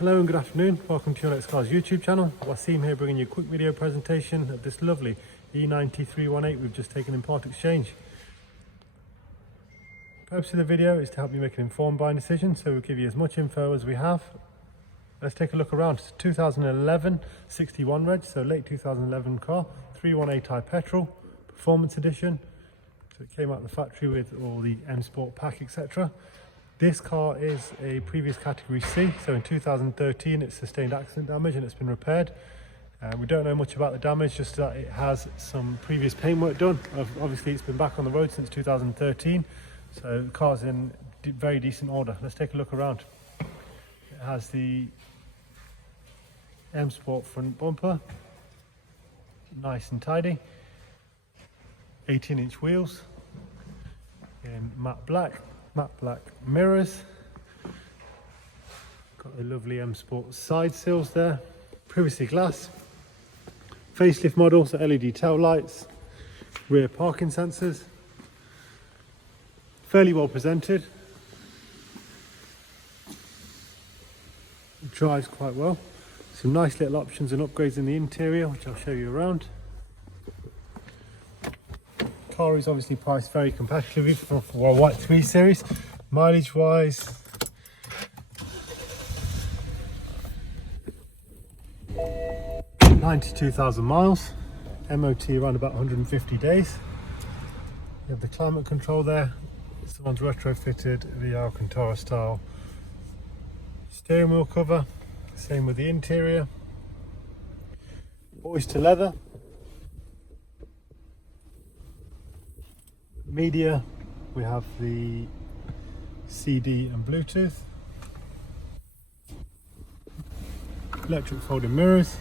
Hello and good afternoon, welcome to your Ak61zdx YouTube channel. Wasim here bringing you a quick video presentation of this lovely E9318 we've just taken in part exchange. The purpose of the video is to help you make an informed buying decision, so we'll give you as much info as we have. Let's take a look around. It's 2011 61 reg, so late 2011 car, 318 type petrol, performance edition. So it came out of the factory with all the M Sport pack, etc. This car is a previous category C, so in 2013 it sustained accident damage and it's been repaired. We don't know much about the damage, just that it has some previous paintwork done. Obviously it's been back on the road since 2013, so the car's in very decent order. Let's take a look around. It has the M Sport front bumper, nice and tidy, 18-inch wheels in matte black mirrors, got the lovely M Sport side sills there, privacy glass, facelift model, so LED tail lights, rear parking sensors, fairly well presented, drives quite well, some nice little options and upgrades in the interior which I'll show you around. Car is obviously priced very competitively for a white 3 Series. Mileage wise, £92,000 miles, MOT around about 150 days. You have the climate control there. Someone's retrofitted the Alcantara style steering wheel cover, same with the interior. Oyster leather. Media, we have the CD and Bluetooth, electric folding mirrors,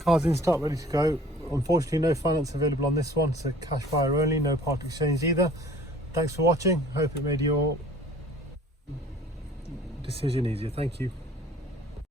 cars in stock ready to go. Unfortunately no finance available on this one, so cash buyer only, no part exchange either. Thanks for watching, hope it made your decision easier. Thank you.